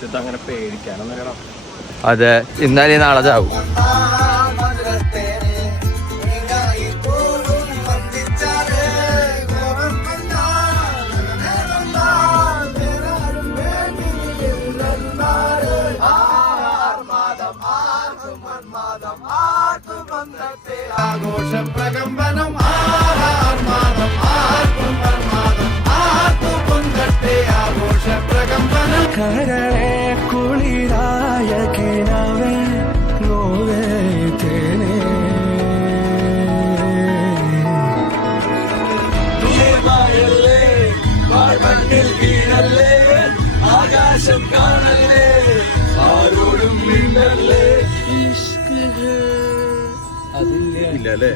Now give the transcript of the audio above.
സത്യത്തെ അങ്ങനെ പേടിക്കാനൊന്നും. അതെ, ഇന്നാലേ നാളെ ചാവും. ആഘോഷം പ്രകമ്പനം ആർമാദം ആർക്കും പ്രമാദം ആർക്കു പൊന്തട്ടെ ആഘോഷ പ്രകമ്പനം കരളെ കുളിരായ കിണവേ നോവേ തേനേ മഴയല്ലേ മണ്ണിൽ വീണല്ലേ ആകാശം കാണല്ലേ ആരോടും മിണ്ടല്ലേ ഇല്ലല്ലേ?